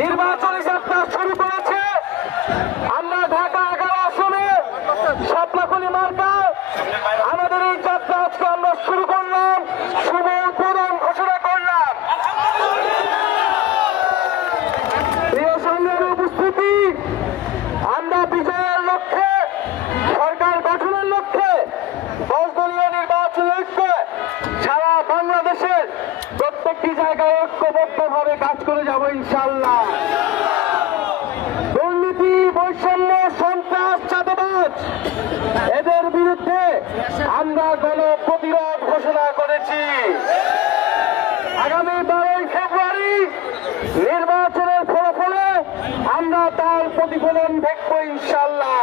নির্বাচনী যাত্রা শুরু করেছে। আমরা ঢাকা 11 আসনে শাপলাকলি মার্কা আমাদের এই যাত্রা আজকে আমরা শুরু করলাম, শুভ উদ্বোধন ঘোষণা করলাম। প্রিয় সংগ্রামের উপস্থিতি, আমরা বিজয়ের লক্ষ্যে, সরকার গঠনের লক্ষ্যে 10 দলীয় নির্বাচন ঐক্যে সারা বাংলাদেশের প্রত্যেকটি জায়গায় ঐক্যবদ্ধভাবে কাজ করে যাব ইনশাআল্লাহ। দুর্নীতি, বৈষম্য, সন্ত্রাস, চাঁদাবাজ এদের বিরুদ্ধে আমরা গণপ্রতিরোধ ঘোষণা করেছি। আগামী 12ই ফেব্রুয়ারি নির্বাচনের ফলাফলে আমরা তার প্রতিফলন দেখব ইনশাআল্লাহ।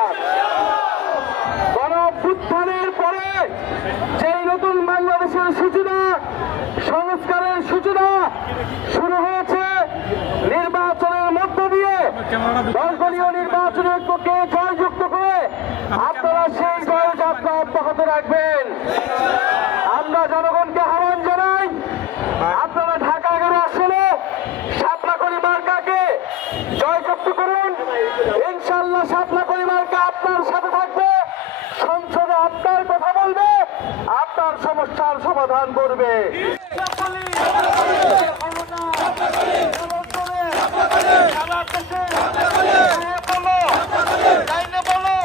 গণঅভ্যুত্থানের পরে যেই নতুন বাংলাদেশের সূচনা, সংস্কারের সূচনা শুরু হয়েছে, নির্বাচনের মধ্য দিয়ে 10 দলীয় নির্বাচন ঐক্যকে জয়যুক্ত করে আপনারা সেই জয়যাত্রা অব্যাহত রাখবেন। আমরা জনগণকে আহ্বান জানাই, আপনারা ঢাকা 11 আসনে শাপলাকলি মার্কাকে জয়যুক্ত করুন। ইনশাআল্লাহ শাপলাকলি মার্কা আপনার সাথে থাকবে, সংসদে আপনার কথা বলবে, আপনার সমস্যার সমাধান করবে। বলো